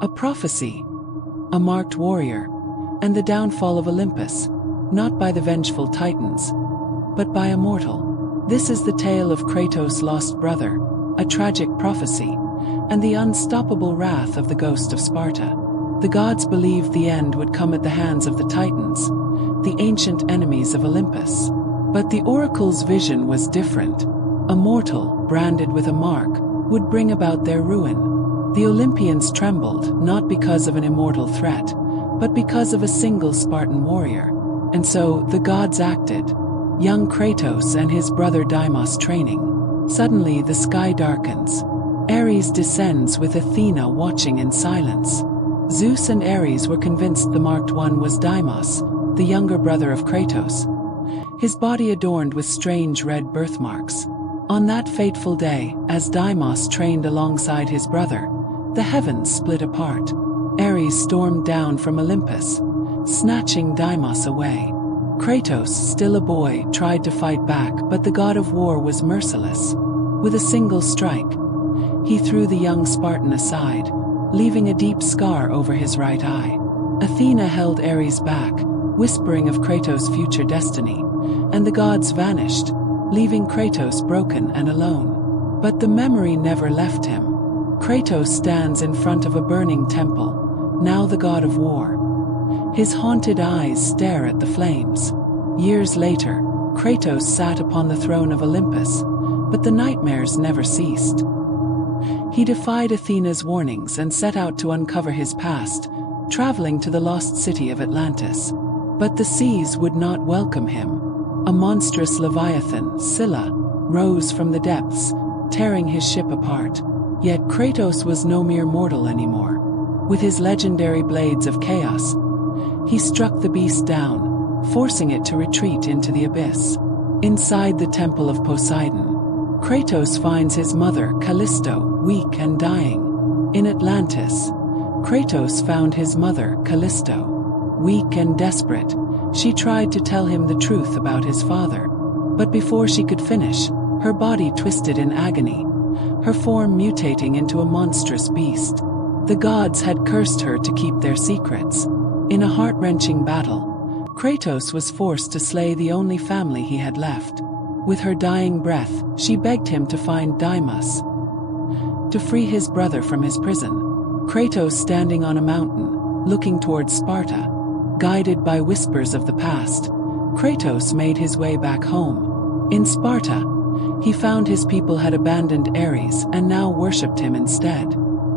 A prophecy, a marked warrior, and the downfall of Olympus, not by the vengeful Titans, but by a mortal. This is the tale of Kratos' lost brother, a tragic prophecy, and the unstoppable wrath of the Ghost of Sparta. The gods believed the end would come at the hands of the Titans, the ancient enemies of Olympus. But the oracle's vision was different. A mortal, branded with a mark, would bring about their ruin. The Olympians trembled, not because of an immortal threat, but because of a single Spartan warrior. And so, the gods acted. Young Kratos and his brother Deimos training. Suddenly the sky darkens. Ares descends with Athena watching in silence. Zeus and Ares were convinced the marked one was Deimos, the younger brother of Kratos. His body adorned with strange red birthmarks. On that fateful day, as Deimos trained alongside his brother, the heavens split apart. Ares stormed down from Olympus, snatching Deimos away. Kratos, still a boy, tried to fight back, but the god of war was merciless. With a single strike, he threw the young Spartan aside, leaving a deep scar over his right eye. Athena held Ares back, whispering of Kratos' future destiny, and the gods vanished, leaving Kratos broken and alone. But the memory never left him. Kratos stands in front of a burning temple, now the god of war. His haunted eyes stare at the flames. Years later, Kratos sat upon the throne of Olympus, but the nightmares never ceased. He defied Athena's warnings and set out to uncover his past, traveling to the lost city of Atlantis. But the seas would not welcome him. A monstrous leviathan, Scylla, rose from the depths, tearing his ship apart. Yet Kratos was no mere mortal anymore. With his legendary blades of chaos, he struck the beast down, forcing it to retreat into the abyss. Inside the temple of Poseidon, Kratos finds his mother, Callisto, weak and dying. In Atlantis, Kratos found his mother, Callisto, weak and desperate. She tried to tell him the truth about his father, but before she could finish, her body twisted in agony, her form mutating into a monstrous beast. The gods had cursed her to keep their secrets. In a heart-wrenching battle, Kratos was forced to slay the only family he had left. With her dying breath, she begged him to find Deimos, to free his brother from his prison. Kratos, standing on a mountain, looking towards Sparta, guided by whispers of the past, Kratos made his way back home. In Sparta, he found his people had abandoned Ares and now worshipped him instead.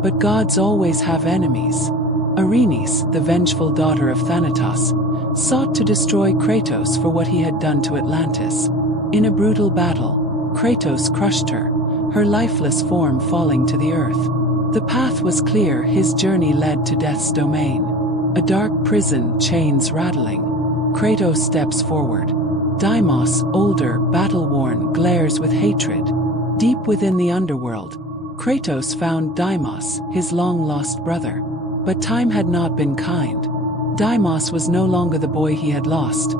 But gods always have enemies. Artemis, the vengeful daughter of Thanatos, sought to destroy Kratos for what he had done to Atlantis. In a brutal battle, Kratos crushed her, her lifeless form falling to the earth. The path was clear, his journey led to death's domain. A dark prison, chains rattling. Kratos steps forward. Deimos, older, battle-worn, glares with hatred. Deep within the underworld, Kratos found Deimos, his long-lost brother. But time had not been kind. Deimos was no longer the boy he had lost.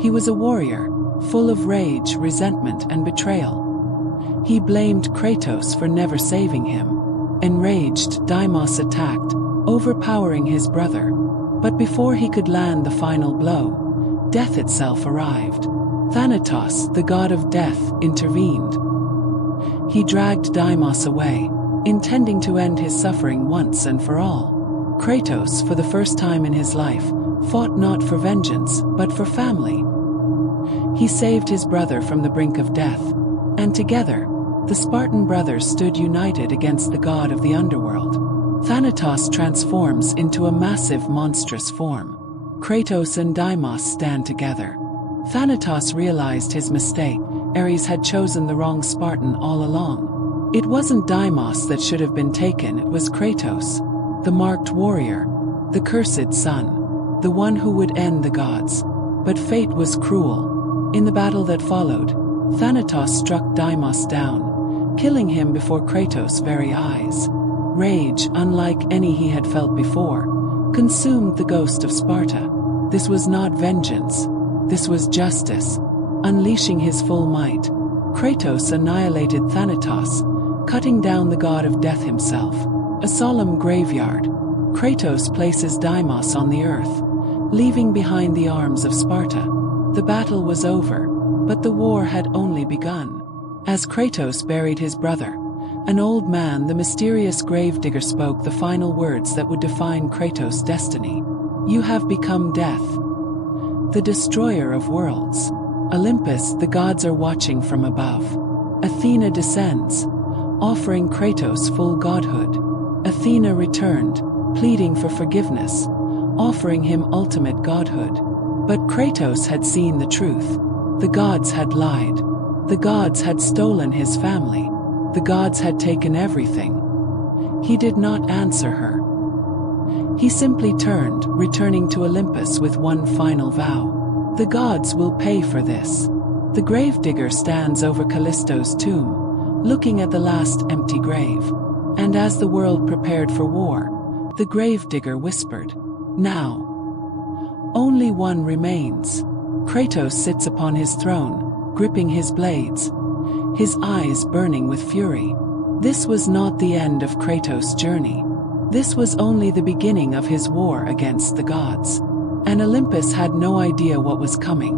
He was a warrior, full of rage, resentment, and betrayal. He blamed Kratos for never saving him. Enraged, Deimos attacked, overpowering his brother. But before he could land the final blow, death itself arrived. Thanatos, the god of death, intervened. He dragged Deimos away, intending to end his suffering once and for all. Kratos, for the first time in his life, fought not for vengeance, but for family. He saved his brother from the brink of death, and together, the Spartan brothers stood united against the god of the underworld. Thanatos transforms into a massive, monstrous form. Kratos and Deimos stand together. Thanatos realized his mistake. Ares had chosen the wrong Spartan all along. It wasn't Deimos that should have been taken, it was Kratos, the marked warrior, the cursed son, the one who would end the gods. But fate was cruel. In the battle that followed, Thanatos struck Deimos down, killing him before Kratos' very eyes. Rage, unlike any he had felt before, consumed the Ghost of Sparta. This was not vengeance. This was justice. Unleashing his full might, Kratos annihilated Thanatos, cutting down the god of death himself. A solemn graveyard. Kratos places Deimos on the earth, leaving behind the arms of Sparta. The battle was over, but the war had only begun. As Kratos buried his brother, an old man, the mysterious gravedigger, spoke the final words that would define Kratos' destiny. You have become death, the destroyer of worlds. Olympus, the gods are watching from above. Athena descends, offering Kratos full godhood. Athena returned, pleading for forgiveness, offering him ultimate godhood. But Kratos had seen the truth. The gods had lied. The gods had stolen his family. The gods had taken everything. He did not answer her. He simply turned, returning to Olympus with one final vow. The gods will pay for this. The gravedigger stands over Callisto's tomb, looking at the last empty grave. And as the world prepared for war, the gravedigger whispered, "Now, only one remains." Kratos sits upon his throne, gripping his blades, his eyes burning with fury. This was not the end of Kratos' journey. This was only the beginning of his war against the gods. And Olympus had no idea what was coming.